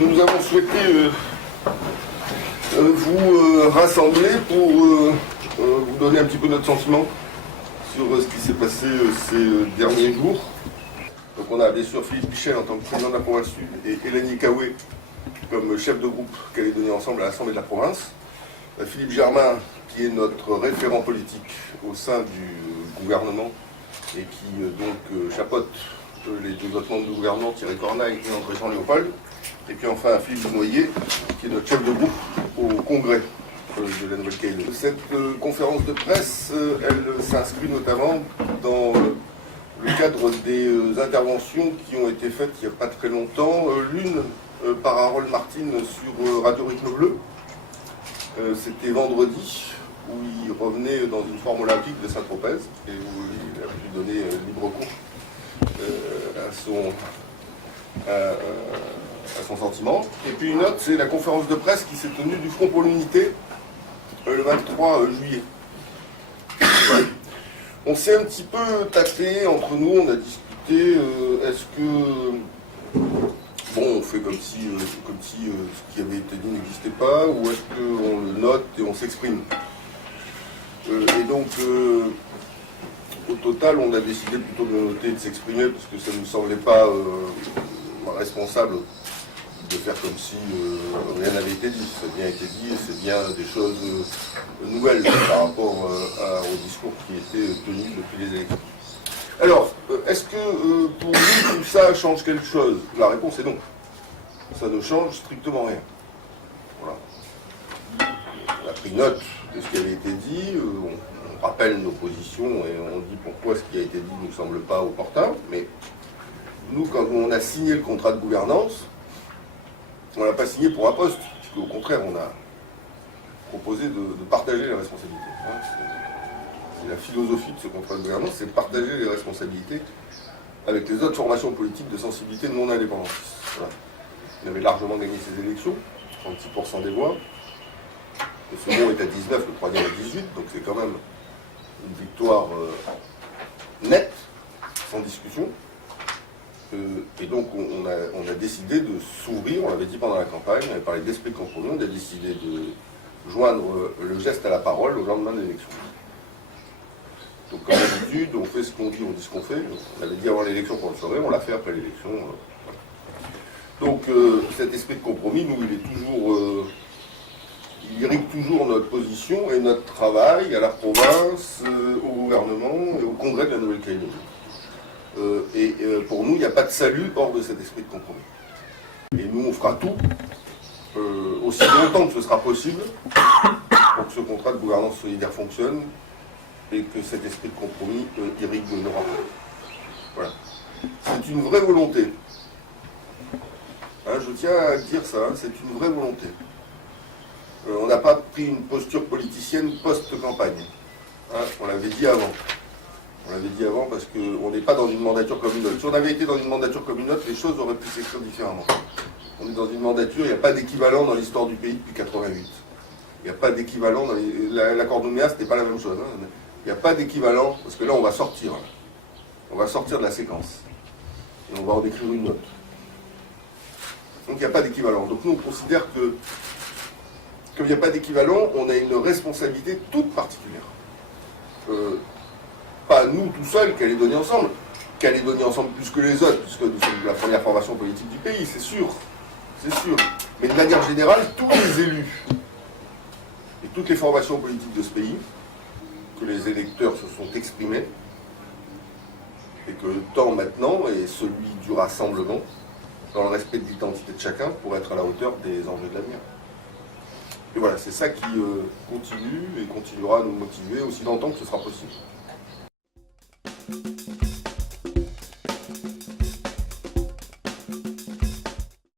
Nous avons souhaité vous rassembler pour vous donner un petit peu notre sentiment sur ce qui s'est passé ces derniers jours. Donc on a bien sûr Philippe Michel en tant que président de la province sud et Hélène Yekawé comme chef de groupe Calédonie Ensemble à l'Assemblée de la province. Philippe Germain qui est notre référent politique au sein du gouvernement et qui donc chapeaute les deux autres membres du gouvernement, Thierry Corneille et André-Jean Léopold. Et puis enfin Philippe Noyer qui est notre chef de groupe au congrès de la Nouvelle-Calédonie. Cette conférence de presse, elle s'inscrit notamment dans le cadre des interventions qui ont été faites il n'y a pas très longtemps. L'une par Harold Martin sur Radio Rythme Bleu. C'était vendredi, où il revenait dans une forme olympique de Saint-Tropez, et où il a pu donner libre cours à son sentiment. Et puis une autre, c'est la conférence de presse qui s'est tenue du Front pour l'Unité le 23 juillet. On s'est un petit peu tâté entre nous, on a discuté, est-ce que, bon, on fait comme si ce qui avait été dit n'existait pas, ou est-ce qu'on le note et on s'exprime. Et donc, au total, on a décidé plutôt de noter et de s'exprimer, parce que ça ne nous semblait pas responsable de faire comme si rien n'avait été dit. Ça a bien été dit et c'est bien des choses nouvelles par rapport au discours qui était tenu depuis les élections. Alors, est-ce que pour vous tout ça change quelque chose? La réponse est non. Ça ne change strictement rien. Voilà. On a pris note de ce qui avait été dit, on rappelle nos positions et on dit pourquoi ce qui a été dit ne nous semble pas opportun, mais nous, quand on a signé le contrat de gouvernance, on ne l'a pas signé pour un poste, puisqu'au contraire, on a proposé de partager les responsabilités. C'est la philosophie de ce contrat de gouvernance, c'est de partager les responsabilités avec les autres formations politiques de sensibilité non indépendantes. Voilà. Il avait largement gagné ses élections, 36% des voix. Le second est à 19, le troisième à 18, donc c'est quand même une victoire nette, sans discussion. Et donc on a décidé de s'ouvrir, on l'avait dit pendant la campagne, on avait parlé d'esprit de compromis, on a décidé de joindre le geste à la parole au lendemain de l'élection. Donc comme d'habitude, on fait ce qu'on dit, on dit ce qu'on fait. On avait dit avant l'élection qu'on le ferait, on l'a fait après l'élection. Donc cet esprit de compromis, nous, il irrigue toujours notre position et notre travail à la province, au gouvernement et au congrès de la Nouvelle-Calédonie. Pour nous, il n'y a pas de salut hors de cet esprit de compromis. Et nous, on fera tout, aussi longtemps que ce sera possible, pour que ce contrat de gouvernance solidaire fonctionne et que cet esprit de compromis irrigue nos rapports. Voilà. C'est une vraie volonté. Hein, je tiens à dire ça, hein, c'est une vraie volonté. On n'a pas pris une posture politicienne post-campagne. Hein, on l'avait dit avant. On l'avait dit avant parce qu'on n'est pas dans une mandature comme une autre. Si on avait été dans une mandature comme une autre, les choses auraient pu s'écrire différemment. On est dans une mandature, il n'y a pas d'équivalent dans l'histoire du pays depuis 88. Il n'y a pas d'équivalent dans l'accord de Nouméa, c'était pas la même chose. Hein. Il n'y a pas d'équivalent, parce que là on va sortir. On va sortir de la séquence. Et on va en écrire une autre. Donc il n'y a pas d'équivalent. Donc nous on considère que, comme il n'y a pas d'équivalent, on a une responsabilité toute particulière. Pas nous tout seuls, Calédonie Ensemble. Calédonie Ensemble plus que les autres, puisque nous sommes la première formation politique du pays, c'est sûr. C'est sûr. Mais de manière générale, tous les élus et toutes les formations politiques de ce pays, que les électeurs se sont exprimés, et que le temps maintenant est celui du rassemblement, dans le respect de l'identité de chacun, pour être à la hauteur des enjeux de l'avenir. Et voilà, c'est ça qui continue et continuera à nous motiver aussi longtemps que ce sera possible.